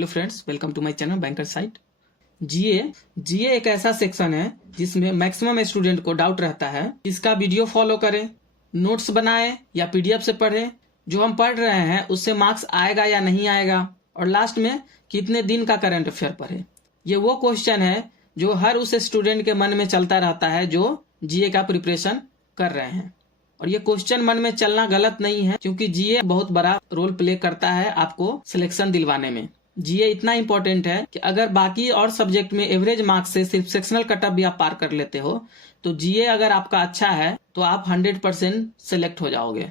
Hello friends, welcome to my channel banker site. जीए एक ऐसा सेक्शन है जिसमें मैक्सिमम स्टूडेंट को डाउट रहता है। इसका वीडियो फॉलो करें, नोट्स बनाएं या पीडीएफ से पढ़ें। जो हम पढ़ रहे हैं उससे मार्क्स आएगा या नहीं आएगा, और लास्ट में कितने दिन का करंट अफेयर पढ़े। ये वो क्वेश्चन है जो हर उस स्टूडेंट के मन में चलता रहता है जो जीए का प्रिपरेशन कर रहे हैं। और ये क्वेश्चन मन में चलना गलत नहीं है, क्योंकि जीए बहुत बड़ा रोल प्ले करता है आपको सिलेक्शन दिलवाने में। जीए इतना इंपॉर्टेंट है कि अगर बाकी और सब्जेक्ट में एवरेज मार्क्स से सिर्फ सेक्शनल कटअप भी आप पार कर लेते हो, तो जीए अगर आपका अच्छा है तो आप 100% सेलेक्ट हो जाओगे।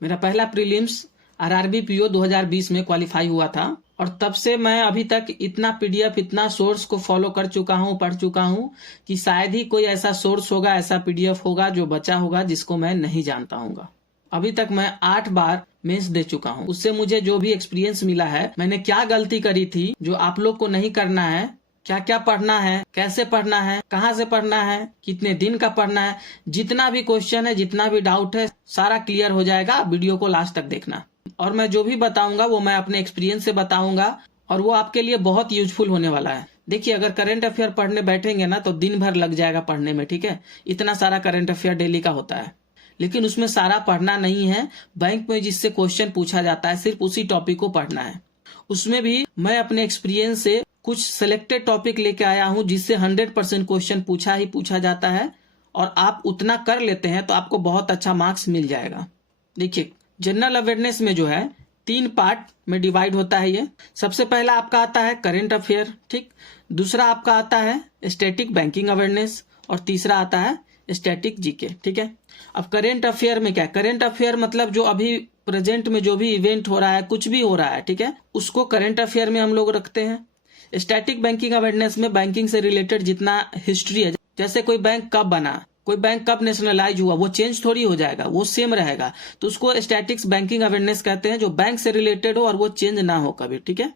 मेरा पहला प्रीलिम्स आरआरबी पीओ 2020 में क्वालिफाई हुआ था, और तब से मैं अभी तक इतना पीडीएफ, इतना सोर्स को फॉलो कर चुका हूँ, पढ़ चुका हूँ कि शायद ही कोई ऐसा सोर्स होगा, ऐसा पीडीएफ होगा जो बचा होगा जिसको मैं नहीं जानता हूँ। अभी तक मैं 8 बार मेंस दे चुका हूँ। उससे मुझे जो भी एक्सपीरियंस मिला है, मैंने क्या गलती करी थी जो आप लोग को नहीं करना है, क्या क्या पढ़ना है, कैसे पढ़ना है, कहाँ से पढ़ना है, कितने दिन का पढ़ना है, जितना भी क्वेश्चन है, जितना भी डाउट है, सारा क्लियर हो जाएगा। वीडियो को लास्ट तक देखना, और मैं जो भी बताऊंगा वो मैं अपने एक्सपीरियंस से बताऊंगा, और वो आपके लिए बहुत यूजफुल होने वाला है। देखिए, अगर करंट अफेयर पढ़ने बैठेंगे ना तो दिन भर लग जाएगा पढ़ने में, ठीक है। इतना सारा करंट अफेयर डेली का होता है, लेकिन उसमें सारा पढ़ना नहीं है। बैंक में जिससे क्वेश्चन पूछा जाता है सिर्फ उसी टॉपिक को पढ़ना है। उसमें भी मैं अपने एक्सपीरियंस से कुछ सिलेक्टेड टॉपिक लेके आया हूं जिससे 100% क्वेश्चन पूछा जाता है, और आप उतना कर लेते हैं तो आपको बहुत अच्छा मार्क्स मिल जाएगा। देखिए, जनरल अवेयरनेस में जो है 3 पार्ट में डिवाइड होता है। ये सबसे पहला आपका आता है करंट अफेयर, ठीक। दूसरा आपका आता है स्टैटिक बैंकिंग अवेयरनेस, और तीसरा आता है स्टैटिक जीके, ठीक है। अब करंट अफेयर में क्या है? करंट अफेयर मतलब जो अभी प्रेजेंट में जो भी इवेंट हो रहा है, कुछ भी हो रहा है, ठीक है, उसको करंट अफेयर में हम लोग रखते हैं। स्टैटिक बैंकिंग अवेयरनेस में बैंकिंग से रिलेटेड जितना हिस्ट्री है, जैसे कोई बैंक कब बना, कोई बैंक कब नेशनलाइज हुआ, वो चेंज थोड़ी हो जाएगा, वो सेम रहेगा, तो उसको स्टैटिक्स बैंकिंग अवेयरनेस कहते हैं, जो बैंक से रिलेटेड हो और वो चेंज ना हो कभी, ठीक है।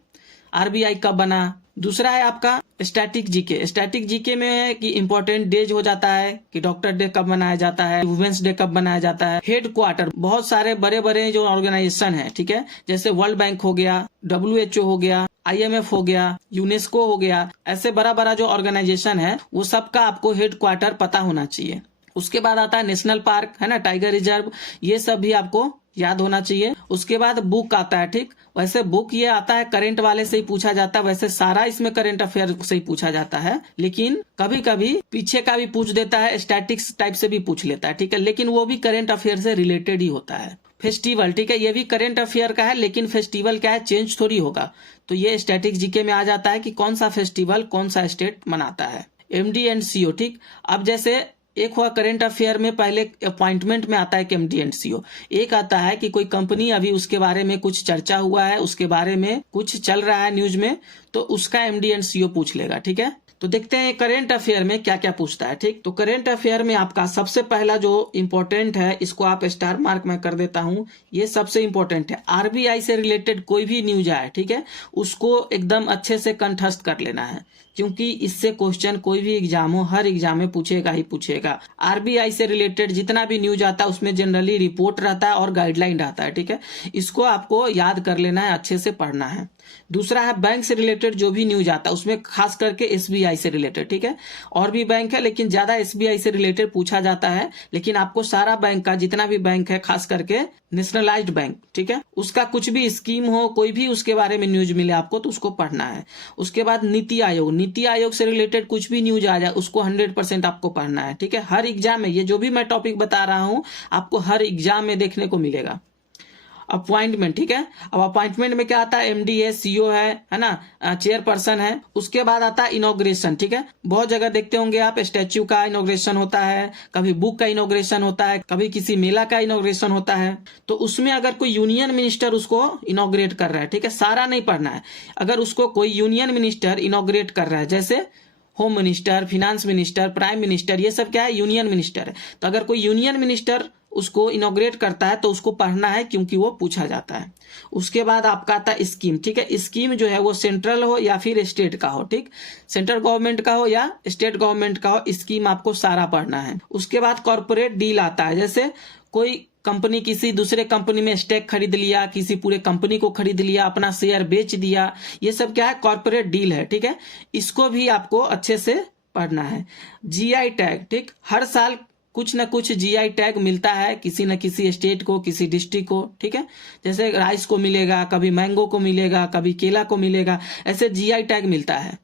आरबीआई कब बना। दूसरा है आपका स्टैटिक जीके। स्टैटिक जीके में है कि इंपॉर्टेंट डेज हो जाता है कि डॉक्टर डे कब मनाया जाता है, वुमेन्स डे कब मनाया जाता है, हेड क्वार्टर, बहुत सारे बड़े बड़े जो ऑर्गेनाइजेशन है, ठीक है, जैसे वर्ल्ड बैंक हो गया, WHO हो गया, IMF हो गया, यूनेस्को हो गया, ऐसे बड़ा बड़ा जो ऑर्गेनाइजेशन है वो सबका आपको हेड क्वार्टर पता होना चाहिए। उसके बाद आता है नेशनल पार्क, है ना, टाइगर रिजर्व, ये सब भी आपको याद होना चाहिए। उसके बाद बुक आता है, ठीक। वैसे बुक ये आता है करंट वाले से ही पूछा जाता है, वैसे सारा इसमें करंट अफेयर से ही पूछा जाता है, लेकिन कभी कभी पीछे का भी पूछ देता है, स्टैटिक्स टाइप से भी पूछ लेता है, ठीक है, लेकिन वो भी करंट अफेयर से रिलेटेड ही होता है। फेस्टिवल, ठीक है, ये भी करंट अफेयर का है, लेकिन फेस्टिवल क्या है, चेंज थोड़ी होगा, तो ये स्टैटिक्स जीके में आ जाता है कि कौन सा फेस्टिवल कौन सा स्टेट मनाता है। MD एंड CO, ठीक। अब जैसे एक हुआ करंट अफेयर में, पहले अपॉइंटमेंट में आता है कि MD एंड CO। एक आता है कि कोई कंपनी अभी उसके बारे में कुछ चर्चा हुआ है, उसके बारे में कुछ चल रहा है न्यूज में, तो उसका MD एंड CO पूछ लेगा, ठीक है। तो देखते हैं करंट अफेयर में क्या क्या पूछता है, ठीक। तो करंट अफेयर में आपका सबसे पहला जो इंपॉर्टेंट है, इसको आप स्टार मार्क में कर देता हूं, ये सबसे इंपॉर्टेंट है। आरबीआई से रिलेटेड कोई भी न्यूज आए, ठीक है, उसको एकदम अच्छे से कंठस्थ कर लेना है, क्योंकि इससे क्वेश्चन कोई भी एग्जाम हो, हर एग्जाम में पूछेगा ही पूछेगा। आरबीआई से रिलेटेड जितना भी न्यूज आता है उसमें जनरली रिपोर्ट रहता है और गाइडलाइन रहता है, ठीक है। इसको आपको याद कर लेना है, अच्छे से पढ़ना है। दूसरा है बैंक से रिलेटेड जो भी न्यूज आता है, उसमें खास करके SBI से रिलेटेड, ठीक है। और भी बैंक है लेकिन ज्यादा SBI से रिलेटेड पूछा जाता है, लेकिन आपको सारा बैंक का, जितना भी बैंक है, खास करके नेशनलाइज्ड बैंक, ठीक है, उसका कुछ भी स्कीम हो, कोई भी उसके बारे में न्यूज मिले आपको, तो उसको पढ़ना है। उसके बाद नीति आयोग, नीति आयोग से रिलेटेड कुछ भी न्यूज आ जाए उसको 100% आपको पढ़ना है, ठीक है। हर एग्जाम में ये जो भी मैं टॉपिक बता रहा हूं आपको हर एग्जाम में देखने को मिलेगा। अपॉइंटमेंट, ठीक है। अब अपॉइंटमेंट में क्या आता है, MD है, CO है ना, चेयरपर्सन है। उसके बाद आता है इनॉग्रेशन, ठीक है। बहुत जगह देखते होंगे आप, स्टैच्यू का इनॉग्रेशन होता है, कभी बुक का इनॉग्रेशन होता है, कभी किसी मेला का इनॉग्रेशन होता है। तो उसमें अगर कोई यूनियन मिनिस्टर उसको इनॉग्रेट कर रहा है, ठीक है, सारा नहीं पढ़ना है। अगर उसको कोई यूनियन मिनिस्टर इनॉग्रेट कर रहा है, जैसे home minister, finance minister, prime minister, ये सब क्या है, यूनियन मिनिस्टर है। तो अगर कोई यूनियन मिनिस्टर उसको इनॉग्रेट करता है तो उसको पढ़ना है, क्योंकि वो पूछा जाता है। उसके बाद आपका आता है स्कीम, ठीक है। स्कीम जो है वो सेंट्रल हो या फिर स्टेट का हो, ठीक, सेंट्रल गवर्नमेंट का हो या स्टेट गवर्नमेंट का हो, स्कीम आपको सारा पढ़ना है। उसके बाद कॉर्पोरेट डील आता है, जैसे कोई कंपनी किसी दूसरे कंपनी में स्टेक खरीद लिया, किसी पूरे कंपनी को खरीद लिया, अपना शेयर बेच दिया, ये सब क्या है, कॉर्पोरेट डील है। ठीक है, इसको भी आपको अच्छे से पढ़ना है। जीआई टैग, ठीक, हर साल कुछ न कुछ जीआई टैग मिलता है किसी न किसी स्टेट को, किसी डिस्ट्रिक्ट को। ठीक है, जैसे राइस को मिलेगा, कभी मैंगो को मिलेगा, कभी केला को मिलेगा, ऐसे जीआई टैग मिलता है,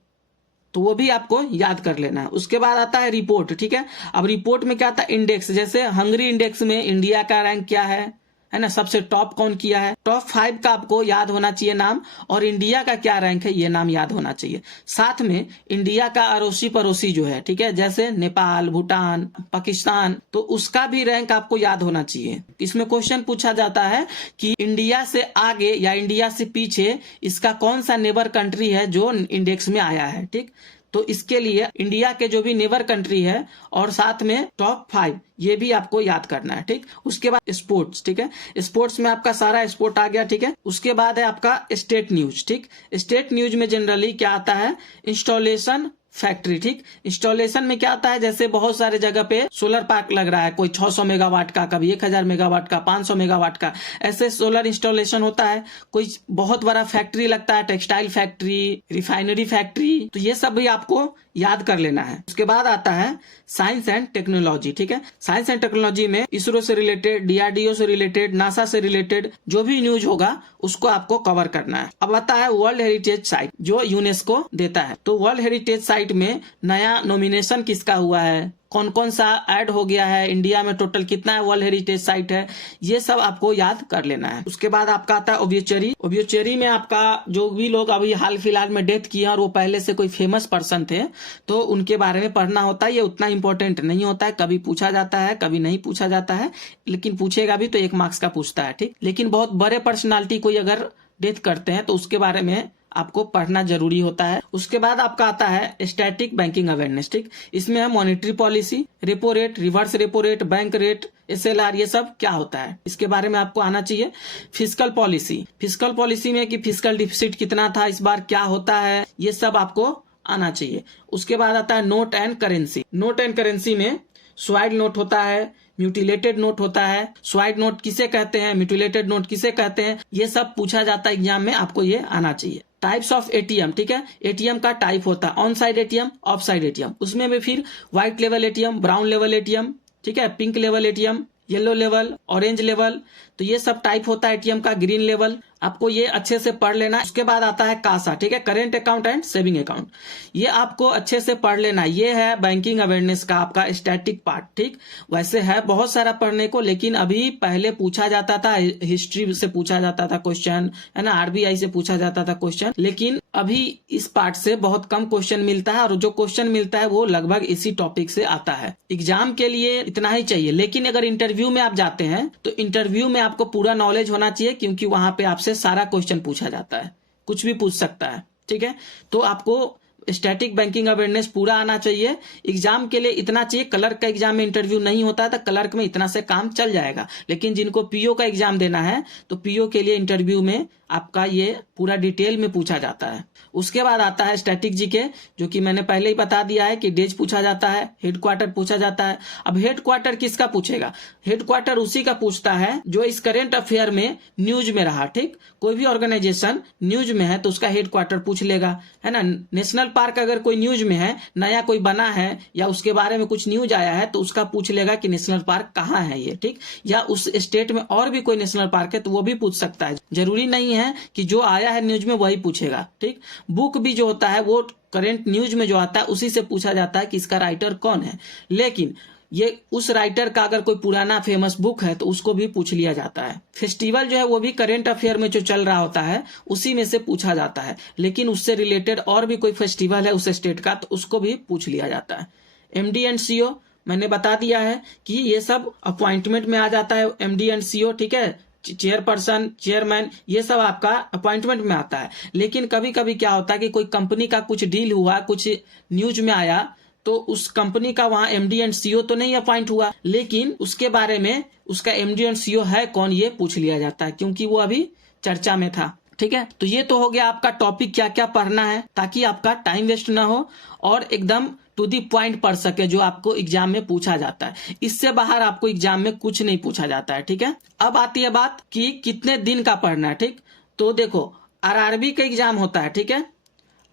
तो वो भी आपको याद कर लेना है। उसके बाद आता है रिपोर्ट। ठीक है, अब रिपोर्ट में क्या आता है, इंडेक्स, जैसे हंगरी इंडेक्स में इंडिया का रैंक क्या है ना, सबसे टॉप कौन किया है, टॉप 5 का आपको याद होना चाहिए नाम, और इंडिया का क्या रैंक है ये नाम याद होना चाहिए। साथ में इंडिया का अड़ोसी पड़ोसी जो है, ठीक है, जैसे नेपाल, भूटान, पाकिस्तान, तो उसका भी रैंक आपको याद होना चाहिए। इसमें क्वेश्चन पूछा जाता है कि इंडिया से आगे या इंडिया से पीछे इसका कौन सा नेबर कंट्री है जो इंडेक्स में आया है। ठीक, तो इसके लिए इंडिया के जो भी नेबर कंट्री है और साथ में टॉप 5 ये भी आपको याद करना है। ठीक, उसके बाद स्पोर्ट्स। ठीक है, स्पोर्ट्स में आपका सारा स्पोर्ट आ गया। ठीक है, उसके बाद है आपका स्टेट न्यूज। ठीक, स्टेट न्यूज में जनरली क्या आता है, इंस्टॉलेशन फैक्ट्री। ठीक, इंस्टॉलेशन में क्या आता है, जैसे बहुत सारे जगह पे सोलर पार्क लग रहा है, कोई 600 मेगावाट का, कभी 1000 मेगावाट का, 500 मेगावाट का, ऐसे सोलर इंस्टॉलेशन होता है। कोई बहुत बड़ा फैक्ट्री लगता है, टेक्सटाइल फैक्ट्री, रिफाइनरी फैक्ट्री, तो ये सब भी आपको याद कर लेना है। उसके बाद आता है साइंस एंड टेक्नोलॉजी। ठीक है, साइंस एंड टेक्नोलॉजी में इसरो से रिलेटेड, डीआरडीओ से रिलेटेड, नासा से रिलेटेड जो भी न्यूज होगा उसको आपको कवर करना है। अब आता है वर्ल्ड हेरिटेज साइट जो यूनेस्को देता है। तो वर्ल्ड हेरिटेज साइट में नया नॉमिनेशन किसका हुआ है, कौन कौन सा ऐड हो गया है, इंडिया में टोटल कितना है वर्ल्ड हेरिटेज साइट है, ये सब आपको याद कर लेना है। उसके बाद आपका आता है ओब्यूचरी। ओब्यूचरी में आपका जो भी लोग अभी हाल फिलहाल में डेथ किए और वो पहले से कोई फेमस पर्सन थे तो उनके बारे में पढ़ना होता है। ये उतना इंपॉर्टेंट नहीं होता है, कभी पूछा जाता है कभी नहीं पूछा जाता है, लेकिन पूछेगा भी तो 1 मार्क्स का पूछता है। ठीक, लेकिन बहुत बड़े पर्सनालिटी कोई अगर डेथ करते हैं तो उसके बारे में आपको पढ़ना जरूरी होता है। उसके बाद आपका आता है स्टैटिक बैंकिंग अवेयरनेस। ठीक, इसमें है monetary policy, repo rate, reverse repo rate, bank rate, SLR, ये सब क्या होता है इसके बारे में आपको आना चाहिए। फिस्कल पॉलिसी, फिस्कल पॉलिसी में कि फिस्कल डिफिसिट कितना था, इस बार क्या होता है, ये सब आपको आना चाहिए। उसके बाद आता है note and currency. Note and currency में स्वाइड नोट होता है, म्यूटिलेटेड नोट होता है। स्वाइड नोट किसे कहते हैं, म्यूटिलेटेड नोट किसे कहते हैं, ये सब पूछा जाता है एग्जाम में, आपको ये आना चाहिए। Types of ATM. ठीक है, एटीएम का टाइप होता है on side ATM, of side ATM. उसमें भी फिर white level ATM, brown level ATM, ठीक है, pink level ATM, yellow level, orange level, तो ये सब टाइप होता है एटीएम का। ग्रीन लेवल, आपको ये अच्छे से पढ़ लेना। उसके बाद आता है कासा। ठीक है, current account and saving account, ये आपको अच्छे से पढ़ लेना। ये है बैंकिंग अवेयरनेस का आपका स्टैटिक पार्ट। ठीक, वैसे है बहुत सारा पढ़ने को, लेकिन अभी पहले पूछा जाता था, हिस्ट्री से पूछा जाता था क्वेश्चन, है ना, आरबीआई से पूछा जाता था क्वेश्चन, लेकिन अभी इस पार्ट से बहुत कम क्वेश्चन मिलता है, और जो क्वेश्चन मिलता है वो लगभग इसी टॉपिक से आता है। एग्जाम के लिए इतना ही चाहिए, लेकिन अगर इंटरव्यू में आप जाते हैं तो इंटरव्यू में आपको पूरा नॉलेज होना चाहिए, क्योंकि वहां पे आपसे सारा क्वेश्चन पूछा जाता है, कुछ भी पूछ सकता है। ठीक है, तो आपको स्टैटिक बैंकिंग अवेयरनेस पूरा आना चाहिए। एग्जाम के लिए इतना चाहिए, क्लर्क का एग्जाम में इंटरव्यू नहीं होता है तो क्लर्क में इतना से काम चल जाएगा, लेकिन जिनको पीओ का एग्जाम देना है तो पीओ के लिए इंटरव्यू में आपका ये पूरा डिटेल में पूछा जाता है। उसके बाद आता है स्टैटिक जीके, जो कि मैंने पहले ही बता दिया है कि डेज पूछा जाता है, हेडक्वार्टर पूछा जाता है। अब हेडक्वार्टर किसका पूछेगा, हेडक्वार्टर उसी का पूछता है जो इस करेंट अफेयर में न्यूज में रहा। ठीक, कोई भी ऑर्गेनाइजेशन न्यूज में है तो उसका हेडक्वार्टर पूछ लेगा, है ना। नेशनल पार्क अगर कोई न्यूज में है, नया कोई बना है या उसके बारे में कुछ न्यूज आया है तो उसका पूछ लेगा कि नेशनल पार्क कहाँ है ये। ठीक, या उस स्टेट में और भी कोई नेशनल पार्क है तो वो भी पूछ सकता है, जरूरी नहीं है कि जो आया है न्यूज में वही पूछेगा। ठीक, बुक भी जो होता है वो करंट न्यूज में जो आता है उसी से पूछा जाता है कि इसका राइटर कौन है, लेकिन ये उस राइटर का अगर कोई पुराना फेमस बुक है तो उसको भी पूछ लिया जाता है। फेस्टिवल जो है वो भी करंट अफेयर में जो चल रहा होता है उसी में से पूछा जाता है, लेकिन उससे रिलेटेड और भी कोई फेस्टिवल है उस स्टेट का तो उसको भी पूछ लिया जाता है। एमडी एंड सीओ मैंने बता दिया है कि ये सब अपॉइंटमेंट में आ जाता है, एमडी एंड सीओ। ठीक है, चेयरपर्सन, चेयरमैन, ये सब आपका अपॉइंटमेंट में आता है। लेकिन कभी कभी क्या होता है कि कोई कंपनी का कुछ डील हुआ, कुछ न्यूज में आया, तो उस कंपनी का वहां एमडी एंड सीओ तो नहीं अपॉइंट हुआ, लेकिन उसके बारे में उसका एमडी एंड सीओ है कौन ये पूछ लिया जाता है, क्योंकि वो अभी चर्चा में था। ठीक है। तो ये तो हो गया आपका टॉपिक क्या क्या पढ़ना है, ताकि आपका टाइम वेस्ट ना हो और एकदम टू दी पॉइंट पढ़ सके जो आपको एग्जाम में पूछा जाता है। इससे बाहर आपको एग्जाम में कुछ नहीं पूछा जाता है, ठीक है। अब आती है बात कि कितने दिन का पढ़ना है, ठीक। तो देखो आरआरबी का एग्जाम होता है, ठीक है।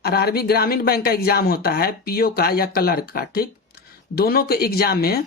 आरआरबी ग्रामीण बैंक का एग्जाम होता है, पीओ का या क्लर्क का, ठीक। दोनों के एग्जाम में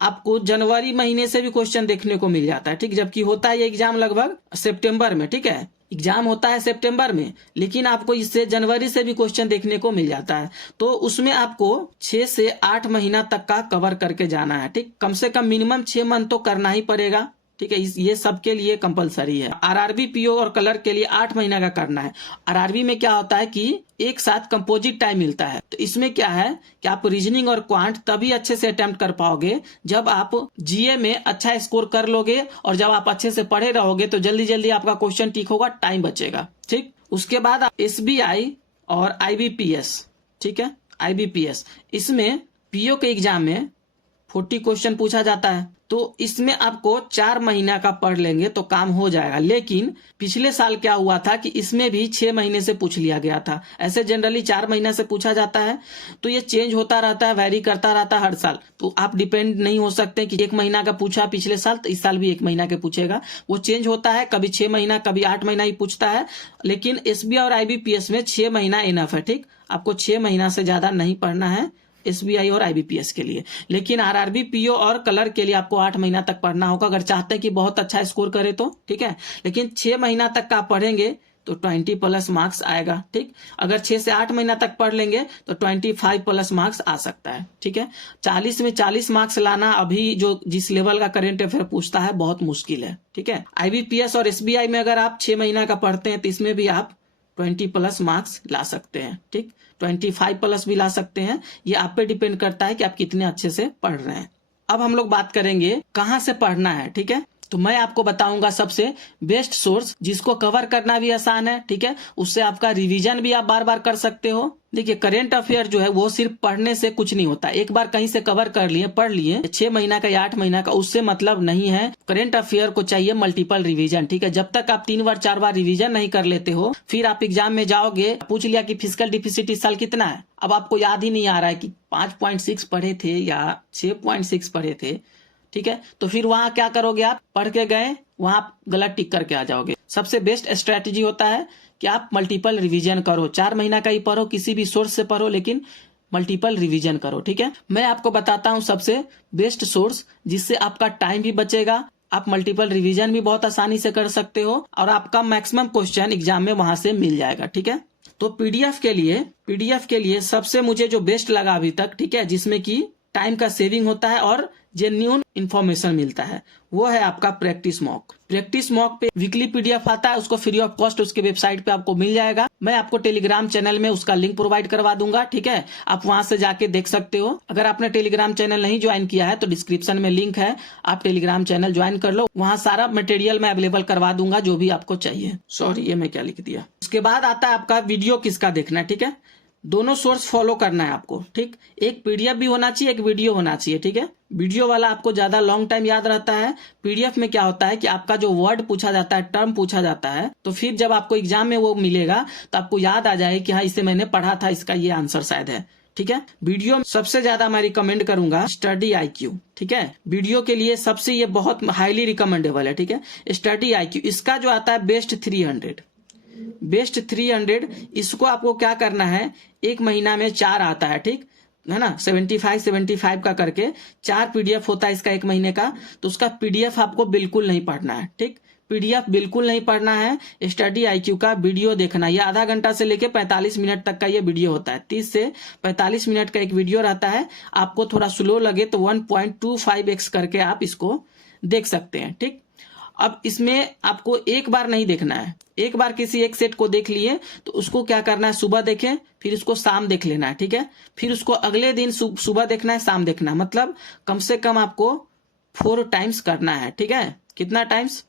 आपको जनवरी महीने से भी क्वेश्चन देखने को मिल जाता है, ठीक। जबकि होता है ये एग्जाम लगभग सितंबर में, ठीक है। एग्जाम होता है सितंबर में, लेकिन आपको इससे जनवरी से भी क्वेश्चन देखने को मिल जाता है। तो उसमें आपको 6 से 8 महीना तक का कवर करके जाना है, ठीक। कम से कम मिनिमम 6 मंथ तो करना ही पड़ेगा, ठीक है। ये सबके लिए कंपलसरी है। आरआरबी, पीओ और क्लर्क के लिए 8 महीना का करना है। आरआरबी में क्या होता है कि एक साथ कंपोजिट टाइम मिलता है। तो इसमें क्या है कि आप रीजनिंग और क्वांट तभी अच्छे से अटेम्प्ट कर पाओगे जब आप जीए में अच्छा स्कोर कर लोगे, और जब आप अच्छे से पढ़े रहोगे तो जल्दी जल्दी आपका क्वेश्चन टिक होगा, टाइम बचेगा, ठीक। उसके बाद एसबीआई और आईबीपीएस, ठीक है। आईबीपीएस, इसमें पीओ के एग्जाम में 40 क्वेश्चन पूछा जाता है। तो इसमें आपको 4 महीना का पढ़ लेंगे तो काम हो जाएगा। लेकिन पिछले साल क्या हुआ था कि इसमें भी 6 महीने से पूछ लिया गया था। ऐसे जनरली 4 महीना से पूछा जाता है। तो ये चेंज होता रहता है, वैरी करता रहता है हर साल। तो आप डिपेंड नहीं हो सकते कि 1 महीना का पूछा पिछले साल तो इस साल भी 1 महीना के पूछेगा। वो चेंज होता है, कभी 6 महीना कभी 8 महीना ही पूछता है। लेकिन एसबीआई और आईबीपीएस में 6 महीना इनफ है, ठीक। आपको 6 महीना से ज्यादा नहीं पढ़ना है एसबीआई और आईबीपीएस के लिए। लेकिन आरआरबी, पीओ और क्लर्क के लिए आपको 8 महीना तक पढ़ना होगा, अगर चाहते हैं कि बहुत अच्छा स्कोर करे तो, ठीक है। लेकिन 6 महीना तक का पढ़ेंगे तो 20+ मार्क्स आएगा, ठीक। अगर 6 से 8 महीना तक पढ़ लेंगे तो 25+ मार्क्स आ सकता है, ठीक है। 40 में 40 मार्क्स लाना अभी जो जिस लेवल का करंट अफेयर पूछता है बहुत मुश्किल है, ठीक है। आईबीपीएस और एसबीआई में अगर आप 6 महीना का पढ़ते हैं तो इसमें भी आप 20+ मार्क्स ला सकते हैं, ठीक। 25+ भी ला सकते हैं। ये आप पे डिपेंड करता है कि आप कितने अच्छे से पढ़ रहे हैं। अब हम लोग बात करेंगे कहाँ से पढ़ना है, ठीक है। तो मैं आपको बताऊंगा सबसे बेस्ट सोर्स जिसको कवर करना भी आसान है, ठीक है। उससे आपका रिवीजन भी आप बार बार कर सकते हो। देखिए करेंट अफेयर जो है वो सिर्फ पढ़ने से कुछ नहीं होता। एक बार कहीं से कवर कर लिए, पढ़ लिए 6 महीना का या 8 महीना का, उससे मतलब नहीं है। करेंट अफेयर को चाहिए मल्टीपल रिवीजन, ठीक है। जब तक आप 3 बार 4 बार रिवीजन नहीं कर लेते हो, फिर आप एग्जाम में जाओगे, पूछ लिया कि फिस्कल डिफिसिट इस साल कितना है, अब आपको याद ही नहीं आ रहा है कि 5.6 पढ़े थे या 6.6 पढ़े थे, ठीक है। तो फिर वहां क्या करोगे, आप पढ़ के गए, वहां गलत टिक करके आ जाओगे। सबसे बेस्ट स्ट्रेटेजी होता है कि आप मल्टीपल रिवीजन करो। 4 महीना का ही पढ़ो, किसी भी सोर्स से पढ़ो, लेकिन मल्टीपल रिवीजन करो, ठीक है। मैं आपको बताता हूं सबसे बेस्ट सोर्स जिससे आपका टाइम भी बचेगा, आप मल्टीपल रिवीजन भी बहुत आसानी से कर सकते हो, और आपका मैक्सिमम क्वेश्चन एग्जाम में वहां से मिल जाएगा, ठीक है। तो पीडीएफ के लिए सबसे मुझे जो बेस्ट लगा अभी तक, ठीक है, जिसमें कि टाइम का सेविंग होता है और जेन्युइन इंफॉर्मेशन मिलता है, वो है आपका प्रैक्टिस मॉक। प्रैक्टिस मॉक पे वीकली पीडीएफ आता है, उसको फ्री ऑफ कॉस्ट उसके वेबसाइट पे आपको मिल जाएगा। मैं आपको टेलीग्राम चैनल में उसका लिंक प्रोवाइड करवा दूंगा, ठीक है। आप वहां से जाके देख सकते हो। अगर आपने टेलीग्राम चैनल नहीं ज्वाइन किया है तो डिस्क्रिप्शन में लिंक है, आप टेलीग्राम चैनल ज्वाइन कर लो। वहां सारा मटेरियल मैं अवेलेबल करवा दूंगा जो भी आपको चाहिए। सॉरी, ये मैं क्या लिख दिया। उसके बाद आता है आपका वीडियो किसका देखना है, ठीक है। दोनों सोर्स फॉलो करना है आपको, ठीक। एक पीडीएफ भी होना चाहिए, एक वीडियो होना चाहिए, ठीक है। वीडियो वाला आपको ज्यादा लॉन्ग टाइम याद रहता है। पीडीएफ में क्या होता है कि आपका जो वर्ड पूछा जाता है, टर्म पूछा जाता है, तो फिर जब आपको एग्जाम में वो मिलेगा तो आपको याद आ जाए कि हाँ इसे मैंने पढ़ा था, इसका ये आंसर शायद है, ठीक है। वीडियो में सबसे ज्यादा मैं रिकमेंड करूंगा स्टडी IQ, ठीक है। वीडियो के लिए सबसे ये बहुत हाईली रिकमेंडेबल है, ठीक है। स्टडी IQ, इसका जो आता है बेस्ट 300, इसको आपको क्या करना है, 1 महीना में 4 आता है, ठीक है ना। 75 का करके 4 पीडीएफ होता है इसका 1 महीने का। तो उसका पीडीएफ आपको बिल्कुल नहीं पढ़ना है, ठीक। पीडीएफ बिल्कुल नहीं पढ़ना है। स्टडी IQ का वीडियो देखना, ये आधा घंटा से लेके 45 मिनट तक का ये वीडियो होता है। 30 से 45 मिनट का एक वीडियो रहता है। आपको थोड़ा स्लो लगे तो 1.25x करके आप इसको देख सकते हैं, ठीक। अब इसमें आपको एक बार नहीं देखना है। एक बार किसी एक सेट को देख लिए तो उसको क्या करना है, सुबह देखें, फिर उसको शाम देख लेना है, ठीक है। फिर उसको अगले दिन सुबह देखना है, शाम देखना है। मतलब कम से कम आपको 4 टाइम्स करना है, ठीक है। कितना टाइम्स?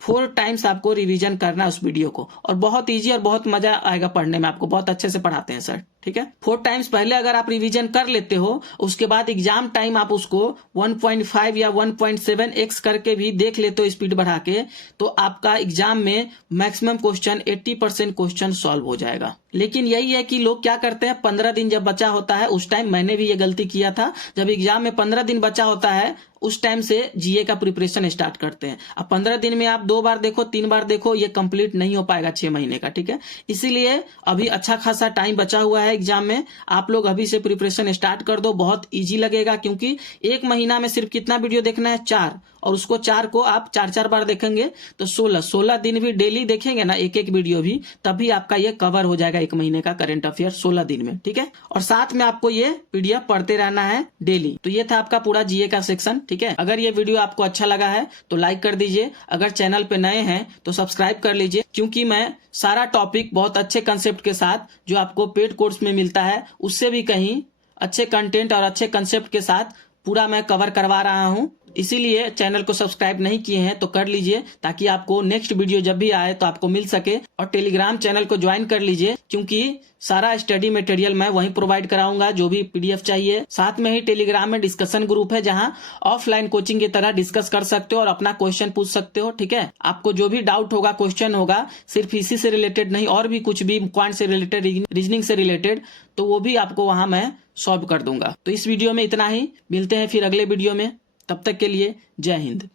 4 टाइम्स आपको रिवीजन करना है उस वीडियो को। और बहुत ईजी और बहुत मजा आएगा पढ़ने में, आपको बहुत अच्छे से पढ़ाते हैं सर। ठीक है। 4 टाइम्स पहले अगर आप रिवीजन कर लेते हो, उसके बाद एग्जाम टाइम आप उसको 1.5 या 1.7x करके भी देख लेते हो स्पीड बढ़ा के, तो आपका एग्जाम में मैक्सिमम क्वेश्चन 80% क्वेश्चन सॉल्व हो जाएगा। लेकिन यही है कि लोग क्या करते हैं, 15 दिन जब बचा होता है, उस टाइम मैंने भी ये गलती किया था, जब एग्जाम में 15 दिन बचा होता है उस टाइम से जीए का प्रिपरेशन स्टार्ट करते हैं। अब 15 दिन में आप 2 बार देखो, 3 बार देखो, ये कंप्लीट नहीं हो पाएगा 6 महीने का, ठीक है। इसीलिए अभी अच्छा खासा टाइम बचा हुआ है एग्जाम में, आप लोग अभी से प्रिपरेशन स्टार्ट कर दो, बहुत ईजी लगेगा। क्योंकि 1 महीना में सिर्फ कितना वीडियो देखना है, 4, और उसको 4 को आप 4-4 बार देखेंगे तो 16 दिन भी डेली देखेंगे ना एक वीडियो भी, तभी आपका ये कवर हो जाएगा 1 महीने का करंट अफेयर 16 दिन में, ठीक है। और साथ में आपको ये पीडीएफ पढ़ते रहना है डेली। तो ये था आपका पूरा जीए का सेक्शन, ठीक है। अगर ये वीडियो आपको अच्छा लगा है तो लाइक कर दीजिए, अगर चैनल पे नए हैं तो सब्सक्राइब कर लीजिए, क्योंकि मैं सारा टॉपिक बहुत अच्छे कंसेप्ट के साथ जो आपको पेड कोर्स में मिलता है उससे भी कहीं अच्छे कंटेंट और अच्छे कंसेप्ट के साथ पूरा मैं कवर करवा रहा हूं। इसीलिए चैनल को सब्सक्राइब नहीं किए हैं तो कर लीजिए, ताकि आपको नेक्स्ट वीडियो जब भी आए तो आपको मिल सके। और टेलीग्राम चैनल को ज्वाइन कर लीजिए, क्योंकि सारा स्टडी मटेरियल मैं वहीं प्रोवाइड कराऊंगा, जो भी पीडीएफ चाहिए। साथ में ही टेलीग्राम में डिस्कशन ग्रुप है, जहां ऑफलाइन कोचिंग की तरह डिस्कस कर सकते हो और अपना क्वेश्चन पूछ सकते हो, ठीक है। आपको जो भी डाउट होगा, क्वेश्चन होगा, सिर्फ इसी से रिलेटेड नहीं, और भी कुछ भी क्वांट से रिलेटेड, रीजनिंग से रिलेटेड, तो वो भी आपको वहां मैं सॉल्व कर दूंगा। तो इस वीडियो में इतना ही, मिलते हैं फिर अगले वीडियो में, तब तक के लिए जय हिंद।